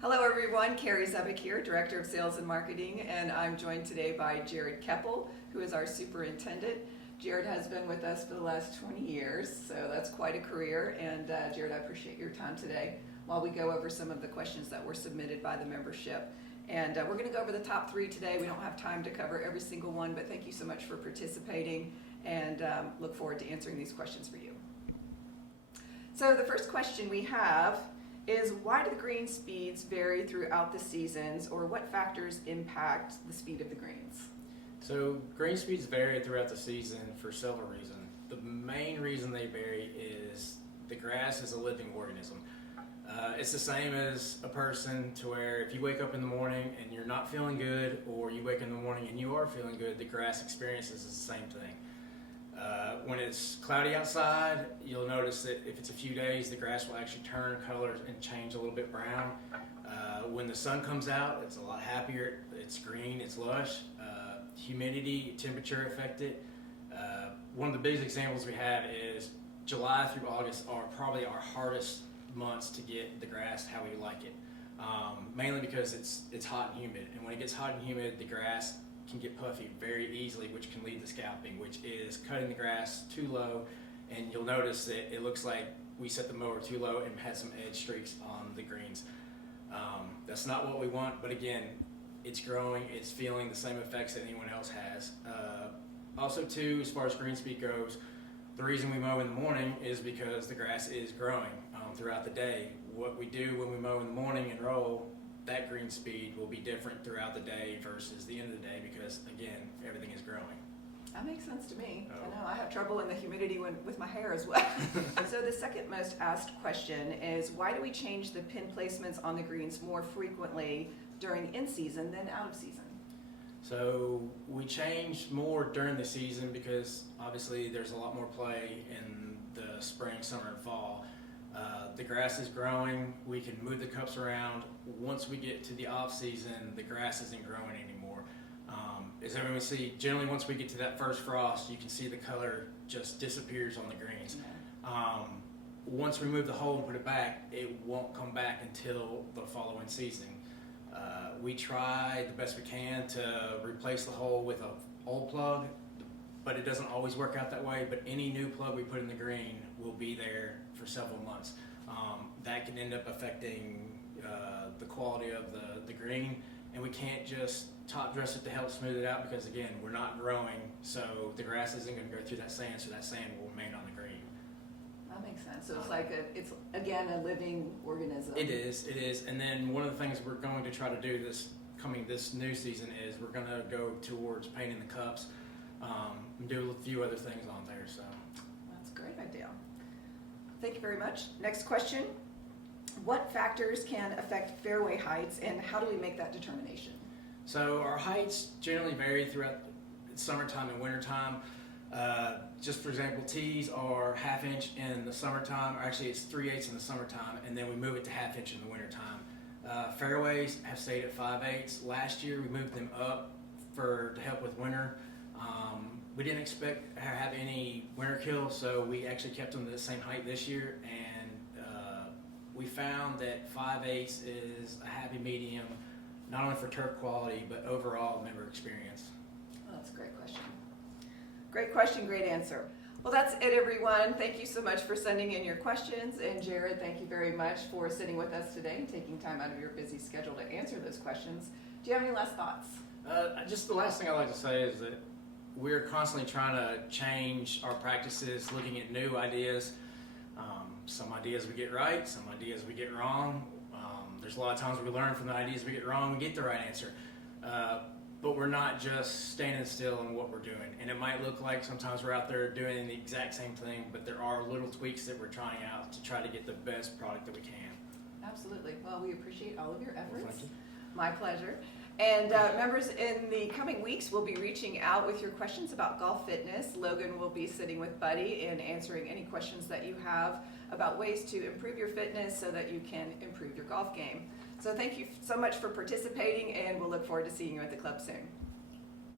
Hello everyone, Carrie Zebick here, Director of Sales and Marketing, and I'm joined today by Jarrod Kepple, who is our Superintendent. Jarrod has been with us for the last 20 years, so that's quite a career, and Jarrod, I appreciate your time today while we go over some of the questions that were submitted by the membership. And we're going to go over the top 3 today. We don't have time to cover every single one, but thank you so much for participating, and look forward to answering these questions for you. So the first question we have is, why do the green speeds vary throughout the seasons, or what factors impact the speed of the greens? So green speeds vary throughout the season for several reasons. The main reason they vary is the grass is a living organism. It's the same as a person, to where if you wake up in the morning and you're not feeling good, or you wake in the morning and you are feeling good, the grass experiences the same thing. When it's cloudy outside, you'll notice that if it's a few days, the grass will actually turn colors and change a little bit brown. When the sun comes out, it's a lot happier. It's green, it's lush. Humidity, temperature affect it. One of the biggest examples we have is July through August are probably our hardest months to get the grass how we like it. Mainly because it's hot and humid, and when it gets hot and humid, the grass can get puffy very easily, which can lead to scalping, which is cutting the grass too low, and you'll notice that it looks like we set the mower too low and had some edge streaks on the greens. That's not what we want, but again, it's growing, it's feeling the same effects that anyone else has. Also too, as far as green speed goes, the reason we mow in the morning is because the grass is growing throughout the day. What we do when we mow in the morning and roll, that green speed will be different throughout the day versus the end of the day, because again, everything is growing. That makes sense to me. Oh. I know I have trouble in the humidity with my hair as well. So the second most asked question is, why do we change the pin placements on the greens more frequently during in-season than out of season? So we change more during the season because obviously there's a lot more play in the spring, summer, and fall. The grass is growing, we can move the cups around. Once we get to the off season, the grass isn't growing anymore. As everyone see, generally once we get to that first frost, you can see the color just disappears on the greens. Once we move the hole and put it back, it won't come back until the following season. We try the best we can to replace the hole with an old plug, but it doesn't always work out that way. But any new plug we put in the green will be there for several months. That can end up affecting the quality of the green, and we can't just top dress it to help smooth it out, because again, we're not growing, so the grass isn't going to go through that sand, so that sand will remain on the green. That makes sense. So it's like it's again a living organism. It is. And then one of the things we're going to try to do this new season is we're going to go towards painting the cups, and do a few other things on there. So that's a great idea. Thank you very much. Next question. What factors can affect fairway heights, and how do we make that determination? So our heights generally vary throughout summertime and wintertime. Just for example, tees are 1/2 inch in the summertime, or actually it's 3/8 in the summertime, and then we move it to 1/2 inch in the wintertime. Fairways have stayed at 5/8. Last year we moved them up to help with winter. We didn't expect to have any winter kill, so we actually kept them to the same height this year, and we found that 5/8 is a happy medium, not only for turf quality, but overall member experience. Oh, that's a great question. Great question, great answer. Well, that's it, everyone. Thank you so much for sending in your questions. And Jarrod, thank you very much for sitting with us today and taking time out of your busy schedule to answer those questions. Do you have any last thoughts? Just the last thing I'd like to say is that we're constantly trying to change our practices, looking at new ideas. Some ideas we get right, some ideas we get wrong. There's a lot of times we learn from the ideas we get wrong, we get the right answer. But we're not just standing still in what we're doing. And it might look like sometimes we're out there doing the exact same thing, but there are little tweaks that we're trying out to try to get the best product that we can. Absolutely. Well, we appreciate all of your efforts. Well, thank you. My pleasure. And members, in the coming weeks, we'll be reaching out with your questions about golf fitness. Logan will be sitting with Buddy and answering any questions that you have about ways to improve your fitness so that you can improve your golf game. So thank you so much for participating, and we'll look forward to seeing you at the club soon.